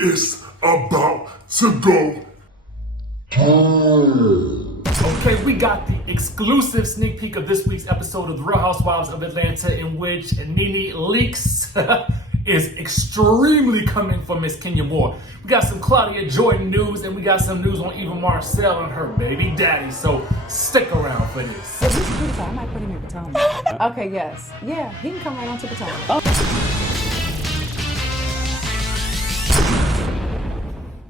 It's about to go. Okay, we got the exclusive sneak peek of this week's episode of The Real Housewives of Atlanta, in which Nene leaks is extremely coming for Miss Kenya Moore. We got some Claudia Jordan news, and we got some news on Eva Marcel and her baby daddy, so stick around for this. I might put him in Potomac. Okay, yes. Yeah, he can come right on to Potomac.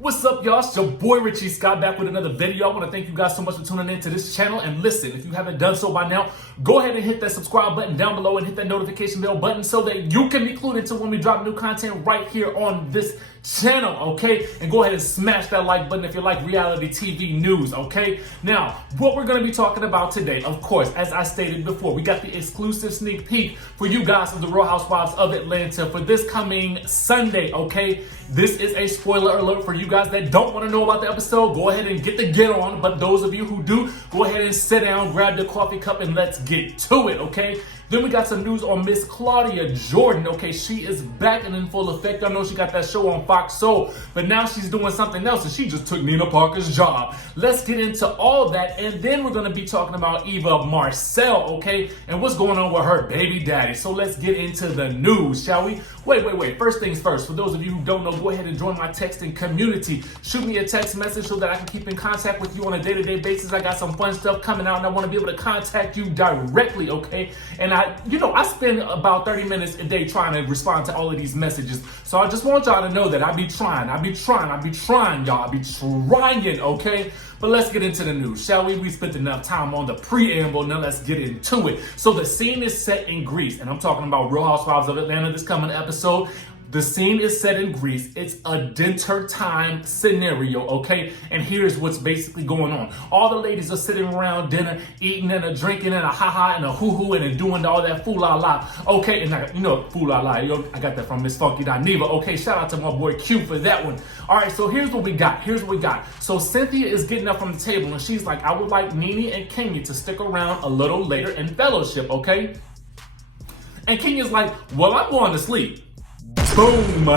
What's up, y'all? It's your boy Richie Scott back with another video. I want to thank you guys so much for tuning in to this channel. And listen, if you haven't done so by now, go ahead and hit that subscribe button down below and hit that notification bell button so that you can be clued into when we drop new content right here on this channel, okay? And go ahead and smash that like button if you like reality TV news, okay? Now, what we're going to be talking about today, of course, as I stated before, we got the exclusive sneak peek for you guys of The Real Housewives of Atlanta for this coming Sunday, okay? This is a spoiler alert for you guys that don't want to know about the episode. Go ahead and get the get on, but those of you who do, go ahead and sit down, grab your coffee cup, and let's get to it, okay? Then we got some news on Miss Claudia Jordan, okay? She is back and in full effect. I know she got that show on Fox Soul, but now she's doing something else, and she just took Nina Parker's job. Let's get into all that, and then we're going to be talking about Eva Marcel, okay? And what's going on with her baby daddy. So let's get into the news, shall we? Wait. First things first, for those of you who don't know, go ahead and join my texting community. Shoot me a text message so that I can keep in contact with you on a day-to-day basis. I got some fun stuff coming out, and I want to be able to contact you directly, okay? And I spend about 30 minutes a day trying to respond to all of these messages. So I just want y'all to know that I be trying, y'all. I be trying, okay? But let's get into the news, shall we? We spent enough time on the preamble, now let's get into it. So the scene is set in Greece, and I'm talking about Real Housewives of Atlanta this coming episode. The scene is set in Greece. It's a dinner time scenario, okay? And here's what's basically going on. All the ladies are sitting around dinner, eating and a drinking and a ha-ha and a hoo-hoo and doing all that foo-la-la. Okay, and foo-la-la, I got that from Miss Funky Dineva. Okay, shout out to my boy Q for that one. All right, so here's what we got. So Cynthia is getting up from the table, and she's like, I would like Nene and Kanye to stick around a little later in fellowship, okay? And Kenya's like, well, I'm going to sleep. Boom!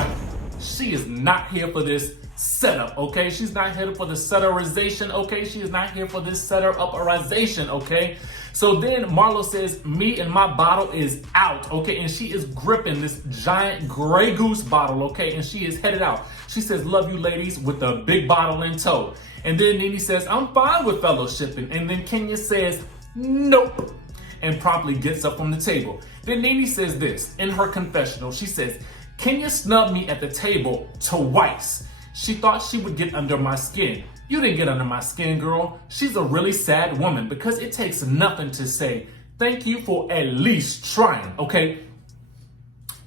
She is not here for this setup, okay? She's not here for the setterization, okay? She is not here for this setter-upperization, okay? So then Marlo says, me and my bottle is out, okay? And she is gripping this giant Grey Goose bottle, okay? And she is headed out. She says, love you ladies, with a big bottle in tow. And then Nene says, I'm fine with fellowshipping. And then Kenya says, nope, and promptly gets up from the table. Then Nene says this in her confessional. She says, Kenya snubbed me at the table twice. She thought she would get under my skin. You didn't get under my skin, girl. She's a really sad woman because it takes nothing to say thank you for at least trying, okay?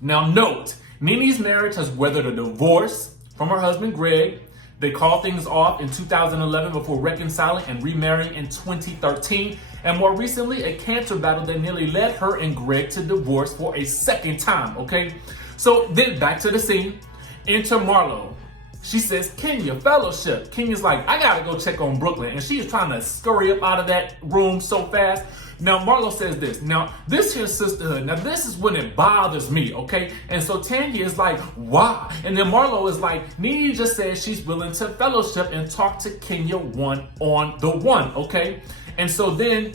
Now note, Nene's marriage has weathered a divorce from her husband, Greg. They called things off in 2011 before reconciling and remarrying in 2013. And more recently, a cancer battle that nearly led her and Greg to divorce for a second time, okay? So then back to the scene. Enter Marlo. She says, Kenya, fellowship. Kenya's like, I gotta go check on Brooklyn. And she is trying to scurry up out of that room so fast. Now, Marlo says this. Now, this here sisterhood, now this is when it bothers me, okay? And so Tanya is like, why? And then Marlo is like, Nene just said she's willing to fellowship and talk to Kenya one-on-one, okay? And so then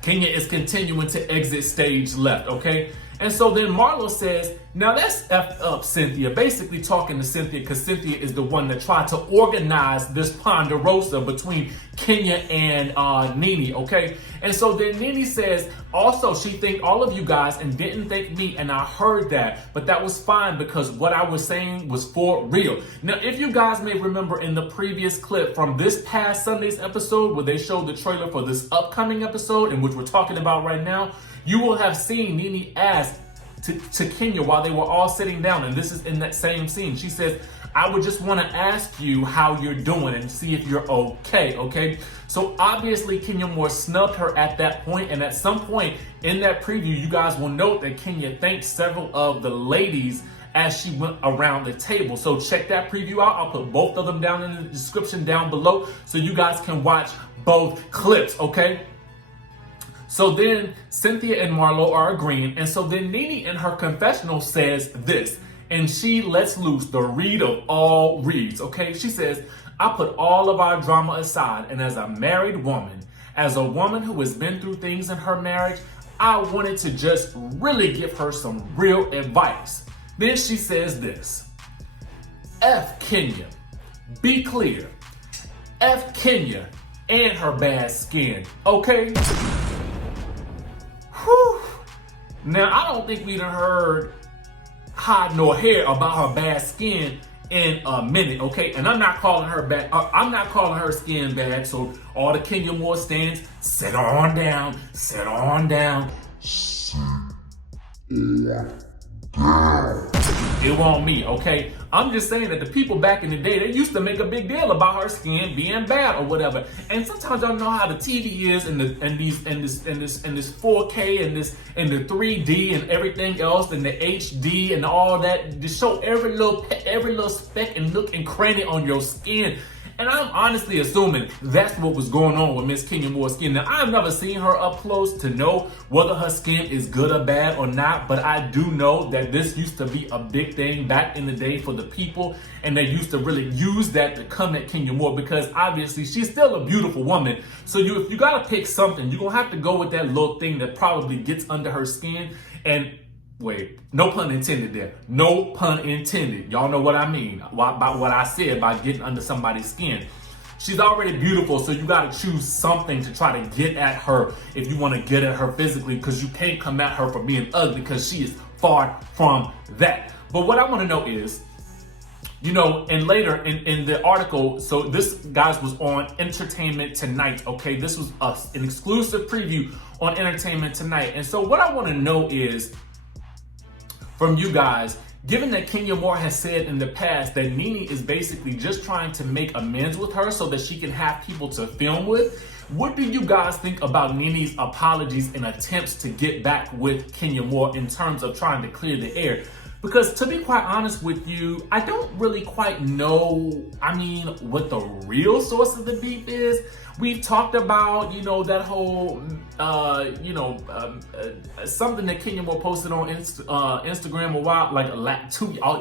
Kenya is continuing to exit stage left, okay? And so then Marlo says, now that's effed up Cynthia, basically talking to Cynthia because Cynthia is the one that tried to organize this ponderosa between Kenya and Nene, okay? And so then Nene says, also she thanked all of you guys and didn't thank me, and I heard that, but that was fine because what I was saying was for real. Now, if you guys may remember in the previous clip from this past Sunday's episode where they showed the trailer for this upcoming episode, in which we're talking about right now, you will have seen Nene ask to Kenya while they were all sitting down, and this is in that same scene. She says, I would just want to ask you how you're doing and see if you're okay? So obviously Kenya Moore snubbed her at that point, and at some point in that preview, you guys will note that Kenya thanked several of the ladies as she went around the table. So check that preview out. I'll put both of them down in the description down below so you guys can watch both clips, okay? So then Cynthia and Marlo are agreeing, and so then Nene in her confessional says this. and she lets loose the read of all reads, okay? She says, I put all of our drama aside, and as a married woman, as a woman who has been through things in her marriage, I wanted to just really give her some real advice. Then she says this, F Kenya, be clear, F Kenya and her bad skin, okay? Whew. Now, I don't think we done heard hide nor hair about her bad skin in a minute, okay? And I'm not calling her bad. I'm not calling her skin bad. So all the Kenya Moore stands, sit on down, sit on down. It won't me, okay? I'm just saying that the people back in the day, they used to make a big deal about her skin being bad or whatever. And sometimes y'all know how the TV is and this 4K and the 3D and everything else and the HD and all that to show every little speck and nook and cranny on your skin. And I'm honestly assuming that's what was going on with Miss Kenya Moore's skin. Now, I've never seen her up close to know whether her skin is good or bad or not, but I do know that this used to be a big thing back in the day for the people, and they used to really use that to come at Kenya Moore because obviously she's still a beautiful woman. So if you gotta pick something, you're gonna have to go with that little thing that probably gets under her skin. And wait, no pun intended there. No pun intended. Y'all know what I mean about what I said by getting under somebody's skin. She's already beautiful, so you gotta choose something to try to get at her if you wanna get at her physically, because you can't come at her for being ugly, because she is far from that. But what I wanna know is, you know, and later in the article, so this, guys, was on Entertainment Tonight, okay? This was an exclusive preview on Entertainment Tonight. And so what I wanna know is, from you guys, given that Kenya Moore has said in the past that Nene is basically just trying to make amends with her so that she can have people to film with, what do you guys think about Nene's apologies and attempts to get back with Kenya Moore in terms of trying to clear the air? Because to be quite honest with you, I don't really quite know, what the real source of the beef is. We've talked about, that whole, something that Kenya Moore posted on Instagram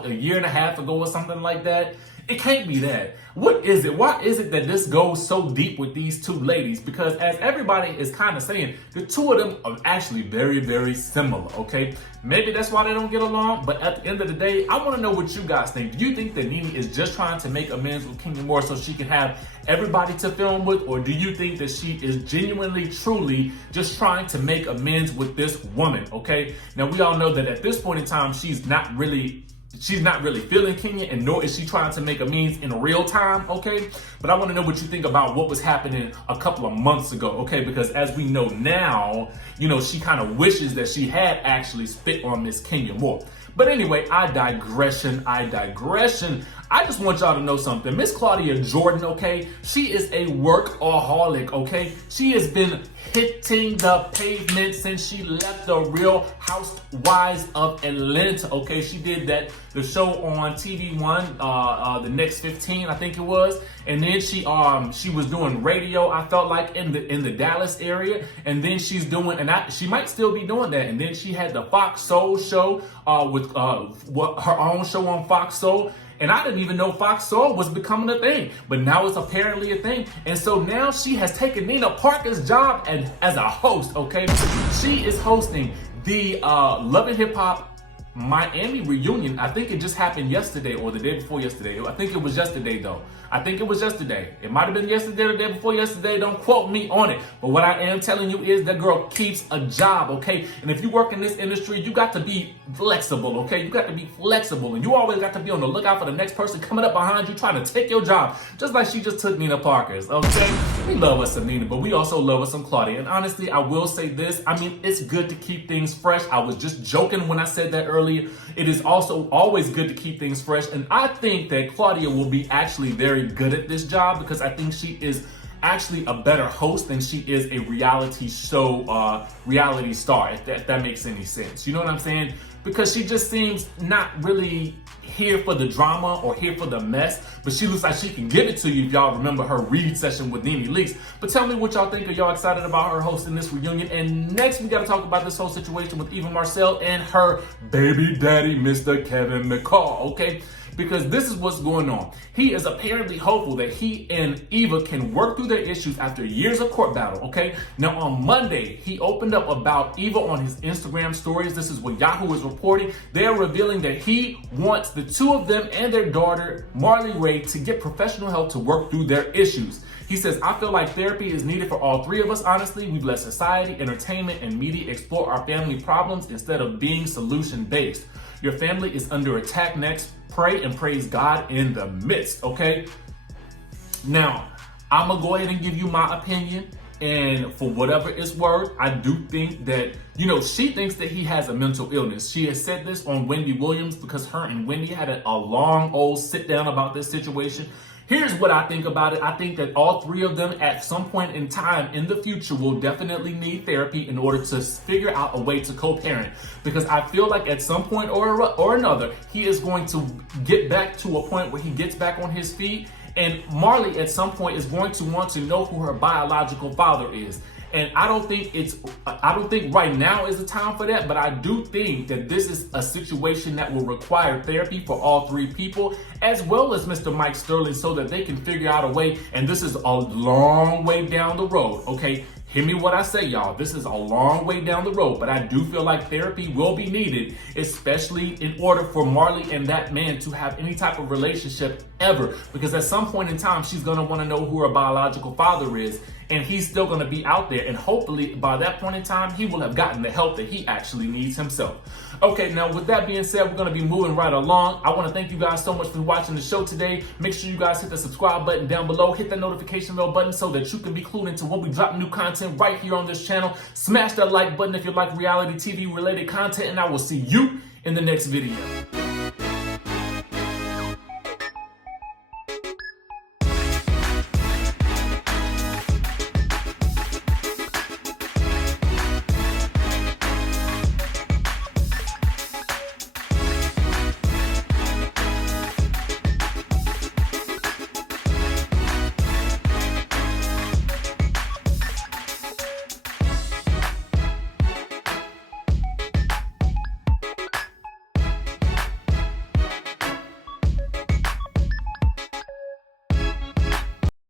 a year and a half ago or something like that. It can't be that. What is it? Why is it that this goes so deep with these two ladies? Because as everybody is kind of saying, the two of them are actually very, very similar, okay? Maybe that's why they don't get along, but at the end of the day, I want to know what you guys think. Do you think that Nene is just trying to make amends with Kenya Moore so she can have everybody to film with? Or do you think that she is genuinely, truly just trying to make amends with this woman, okay? Now, we all know that at this point in time, she's not really feeling Kenya, and nor is she trying to make amends in real time, okay? But I want to know what you think about what was happening a couple of months ago, okay? Because as we know now, she kind of wishes that she had actually spit on Miss Kenya Moore. But anyway, I digression. I just want y'all to know something. Miss Claudia Jordan, okay? She is a workaholic, okay? She has been hitting the pavement since she left the Real Housewives of Atlanta, okay? She did the show on TV One, the Next 15, I think it was. And then she was doing radio, I felt like, in the Dallas area. And then she's doing, she might still be doing that. And then she had the Fox Soul show with her own show on Fox Soul. And I didn't even know Fox Soul was becoming a thing, but now it's apparently a thing. And so now she has taken Nina Parker's job as a host, okay? She is hosting the Love and Hip Hop Miami reunion. I think it just happened yesterday or the day before yesterday. I think it was yesterday though. I think it was yesterday. It might have been yesterday or the day before yesterday. Don't quote me on it. But what I am telling you is that girl keeps a job, okay? And if you work in this industry, you got to be flexible, okay? You got to be flexible. And you always got to be on the lookout for the next person coming up behind you trying to take your job. Just like she just took Nina Parker's, okay? We love us some Nina, but we also love us some Claudia. And honestly, I will say this. It's good to keep things fresh. I was just joking when I said that earlier. It is also always good to keep things fresh. And I think that Claudia will be actually very good at this job because I think she is actually a better host than she is a reality show, reality star, if that makes any sense. You know what I'm saying? Because she just seems not really here for the drama or here for the mess, but she looks like she can give it to you if y'all remember her read session with Nene Leakes. But tell me what y'all think. Are y'all excited about her hosting this reunion? And next, we got to talk about this whole situation with Eva Marcel and her baby daddy, Mr. Kevin McCall, okay? Because this is what's going on. He is apparently hopeful that he and Eva can work through their issues after years of court battle, okay? Now, on Monday, he opened up about Eva on his Instagram stories. This is what Yahoo is reporting. They are revealing that he wants the two of them and their daughter, Marley Ray, to get professional help to work through their issues. He says, I feel like therapy is needed for all three of us, honestly. We've let society, entertainment, and media explore our family problems instead of being solution-based. Your family is under attack next. Pray and praise God in the midst, okay? Now, I'm gonna go ahead and give you my opinion. And for whatever it's worth, I do think that, she thinks that he has a mental illness. She has said this on Wendy Williams because her and Wendy had a long old sit down about this situation. Here's what I think about it. I think that all three of them at some point in time in the future will definitely need therapy in order to figure out a way to co-parent. Because I feel like at some point or another, he is going to get back to a point where he gets back on his feet. And Marley at some point is going to want to know who her biological father is. And I don't think right now is the time for that, but I do think that this is a situation that will require therapy for all three people, as well as Mr. Mike Sterling, so that they can figure out a way. And this is a long way down the road, okay? Hear me what I say, y'all. This is a long way down the road, but I do feel like therapy will be needed, especially in order for Marley and that man to have any type of relationship ever. Because at some point in time, she's going to want to know who her biological father is, and he's still going to be out there. And hopefully by that point in time, he will have gotten the help that he actually needs himself. Okay, now with that being said, we're going to be moving right along. I want to thank you guys so much for watching the show today. Make sure you guys hit the subscribe button down below. Hit that notification bell button so that you can be clued into when we drop new content right here on this channel. Smash that like button if you like reality TV related content, and I will see you in the next video.